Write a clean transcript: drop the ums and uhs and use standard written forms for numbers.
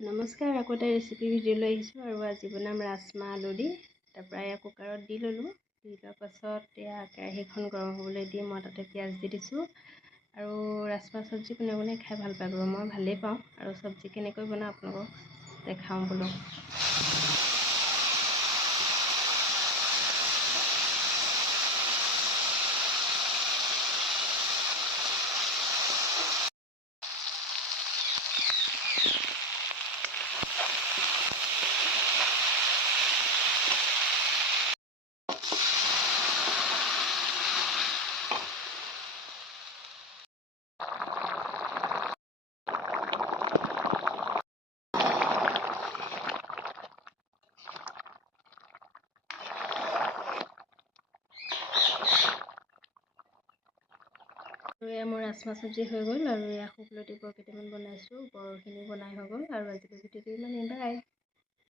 নমস্কাৰ, আকৌ এটা ৰেচিপি ভিডিঅ' লৈ আহিছোঁ আৰু আজি বনাম ৰাজমাহ আলু দি। তাৰপৰা এয়া কুকাৰত দি ল'লোঁ। দি লোৱাৰ পাছত এয়া কেৰাহীখন গৰম হ'বলৈ দি মই তাতে পিঁয়াজ দি দিছোঁ। আৰু ৰাজমাহ চব্জি কোনে কোনে খাই ভাল পায় বাৰু, মই ভালেই পাওঁ। আৰু চব্জি কেনেকৈ বনাওঁ আপোনালোকক দেখাওঁ বোলো। আৰু এয়া মোৰ ৰাজমাহ চব্জি হৈ গ'ল আৰু এয়া শুকলতি বৰ কেইটামান বনাইছোঁ, বৰখিনি বনাই হৈ গ'ল আৰু আজিলৈ ভিডিঅ'টো ইমানেই। বাই।